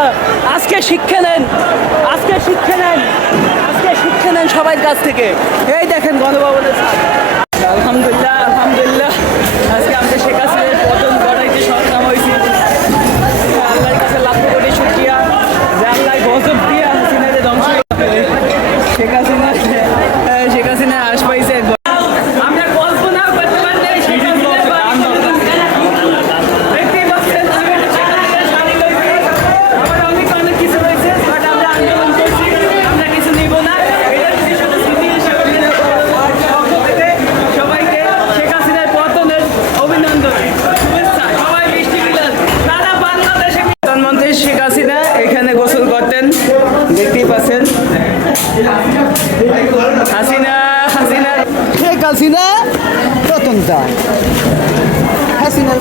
ইনশাল্লাহ। আজকে শিক্ষা নেন, আজকে শিক্ষা নেন, আজকে শিক্ষা নেন সবাই কাছ থেকে। এই দেখেন গণভবনের ছাদ। আলহামদুলিল্লাহ, আলহামদুলিল্লাহ, আজকে আমাদের শেখ হাসিনার পতন ঘটাইতে সক্ষম হয়েছি। আল্লাহর কাছে লাখ কোটি শুকরিয়া যে আল্লাহ গজব দিয়ে হাসিনাকে ধ্বংস করতে। শেখ হাসিনা শেখ হাসিনা আশ পাইছে। আমরা কল্পনা করতে পারলে শেখ হাসিনার দেখতেই পাচ্ছেন আমার অনেক কিছু রয়েছে, বাট আমরা আন্দোলন করছি, আমরা কিছু নিব না। এটা যদি শুধু স্মৃতি হিসেবে পক্ষ থেকে সবাইকে শেখ হাসিনার পতনের অভিনন্দন, শুভেচ্ছা। সবাই বৃষ্টি বিলাস সারা বাংলাদেশে। প্রধানমন্ত্রী শেখ হাসিনা এখানে গোসল করতেন, দেখতেই পাচ্ছেন। হাসিনা হাসিনা শেখ হাসিনা প্রথমটা হাসিনার